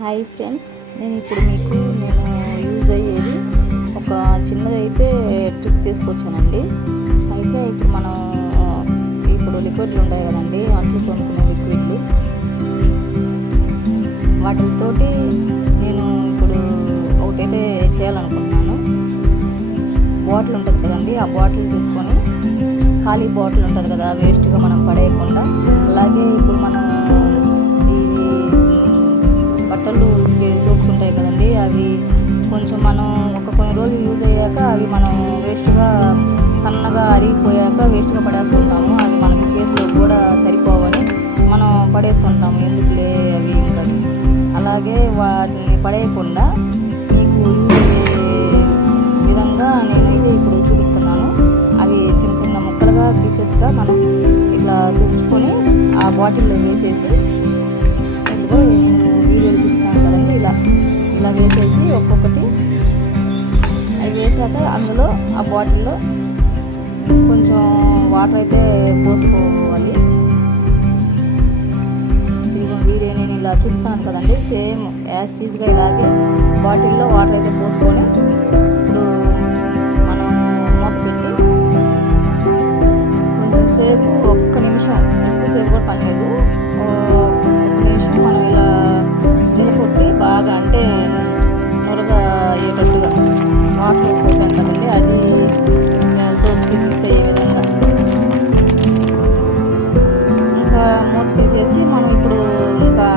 Hi friends, నేను ఇప్పుడు మీకు యూజ్ అయ్యేది ఒక చిన్నదైతే ట్రిక్ తీసుకొచ్చానండి. అయితే ఇప్పుడు లిక్విడ్లు ఉంటాయి కదండి, అంట్లు తోముకునే లిక్విడ్లు, వాటితోటి నేను ఇప్పుడు ఒకటైతే చేయాలనుకుంటున్నాను. బాటిల్ ఉంటుంది కదండి, ఆ బాటిల్ తీసుకొని, ఖాళీ బాటిల్ ఉంటుంది కదా, వేస్ట్గా మనం పడేయకుండా, అలాగే ఇప్పుడు మనం బట్టలు సోప్స్ ఉంటాయి కదండి, అవి కొంచెం మనం కొన్ని రోజులు యూజ్ అయ్యాక అవి మనం వేస్ట్గా సన్నగా అరిగిపోయాక వేస్ట్గా పడేస్తుంటాము. అవి మనకి చేతిలో కూడా సరిపోవని మనం పడేస్తుంటాము, ఎందుకులే అవి ఇంకా. అలాగే వాటిని పడేయకుండా మీకు యూజ్ అయ్యే విధంగా నేనైతే ఇప్పుడు చూపిస్తున్నాను. అవి చిన్న చిన్న ముక్కలుగా పీసెస్గా మనం ఇట్లా తెచ్చుకొని ఆ బాటిల్లో వేసేసి, ఇదిగో నేను వీడియోలు చూపిస్తాను కదండి, ఇలా వేసేసి ఒక్కొక్కటి అవి వేసాక అందులో ఆ బాటిల్లో కొంచెం వాటర్ అయితే పోసుకోవాలి. వీడియో నేను ఇలా చూపిస్తాను కదండి, సేమ్ యాజ్ టీజ్గా ఇలాగే బాటిల్లో వాటర్ అయితే పోసుకొని ఇప్పుడు మనం మూత పెట్టి కొంచెం సేపు, ఒక్క నిమిషం, ఎక్కువసేపు కూడా పనిలేదు, ఒక నిమిషం మనం ఇలా జలకొట్టి బాగా, అంటే నొరగా అయ్యేటట్టుగా వాటర్ పోసాను కదండి, అది సోప్స్ మిక్స్ అయ్యే విధంగా ఇంకా మూత తీసేసి మనం ఇప్పుడు ఇంకా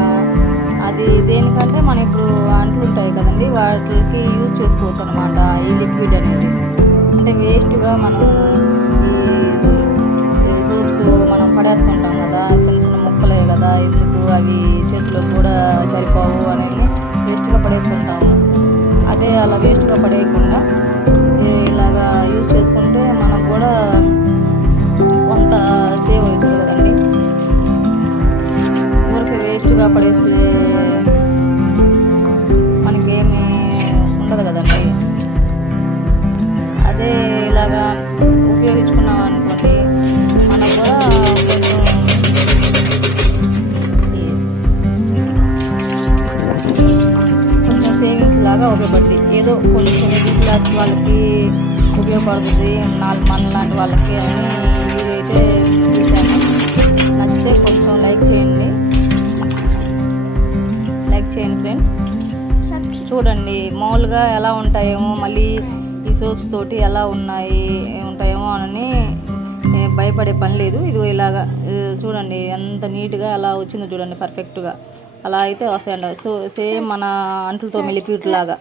అది దేనికంటే మనం ఇప్పుడు అంట్లు ఉంటాయి కదండి, వాటికి యూజ్ చేసుకోవచ్చు అనమాట. ఈ లిక్విడ్ అనేది అంటే వేస్ట్గా మనం ఈ సోప్స్ మనం పడేస్తుంటాం కదా, చిన్న చిన్న ముక్కలే కదా, ఎందుకు అవి చేతిలో కూడా సరిపోవు అని వేస్ట్గా పడేస్తుంటాము. అదే అలా వేస్ట్గా పడేయకుండా ఇలాగా యూజ్ చేసుకుంటే మనకు కూడా కొంత సేవ్ అవుతుంది కదండి. ఊరికి వేస్ట్గా పడేస్తే మనకేమీ ఉండదు కదండి. అదే ఇలాగా ఉపయోగించుకున్నాం అనుకోండి, మనకు కూడా కొంచెం సేవింగ్స్ లాగా ఉపయోగపడుతుంది. ఏదో కొంచెం మిడిల్ క్లాస్ వాళ్ళకి ఉపయోగపడుతుంది, మన లాంటి వాళ్ళకి అని ఇదైతే చూశాను. నచ్చితే కొంచెం లైక్ చేయండి ఫ్రెండ్స్. చూడండి మామూలుగా ఎలా ఉంటాయేమో, మళ్ళీ ఈ సోప్స్ తోటి ఎలా ఉంటాయేమో అని భయపడే పని లేదు. ఇది ఇలాగా చూడండి ఎంత నీట్గా ఎలా వచ్చిందో చూడండి, పర్ఫెక్ట్గా అలా అయితే వస్తాయండి. సేమ్ మన అంట్లతో లిక్విడ్ లాగా.